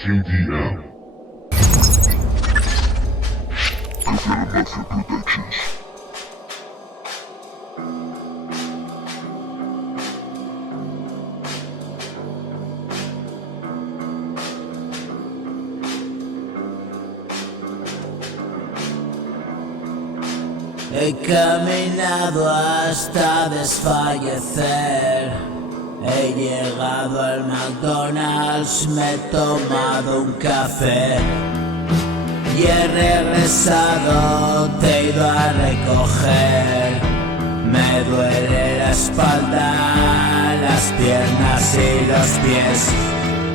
KDM. Capella Mafia Productions. He caminado hasta desfallecer. He llegado al McDonald's, me he tomado un café y he regresado, te he ido a recoger. Me duele la espalda, las piernas y los pies.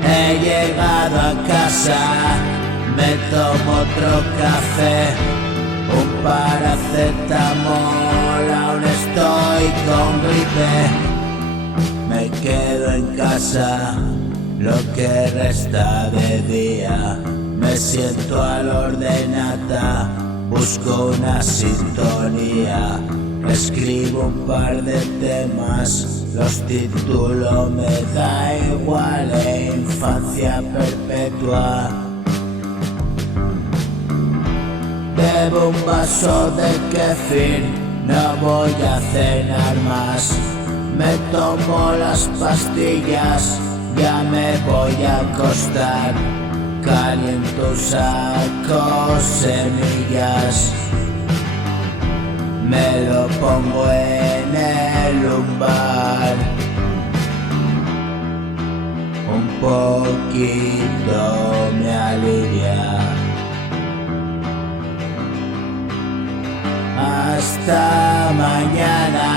He llegado a casa, me tomo otro café, un paracetamol, aún estoy con gripe. Me quedo en casa lo que resta de día. Me siento a la ordenata, busco una sintonía. Escribo un par de temas, los titulo me da igual, infancia perpetua. Bebo un vaso de kefir, no voy a cenar más. Me tomo las pastillas, ya me voy a acostar. Caliento un saco semillas, me lo pongo en el lumbar. Un poquito me alivia. Hasta mañana.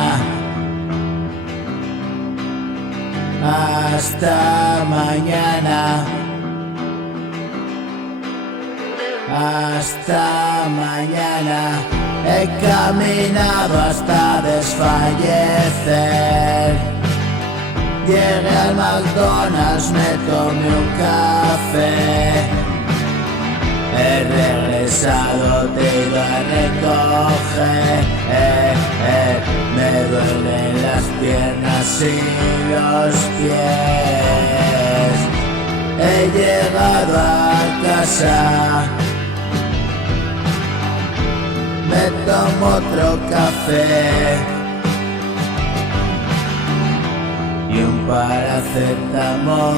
Hasta mañana. Hasta mañana. He caminado hasta desfallecer. Llegué al McDonald's, me tomé un café. He regresado, te he ido a recoger. Me duelen las piernas y los pies. He llegado a casa, me tomo otro café y un paracetamol.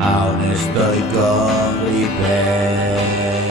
Aún estoy con gripe.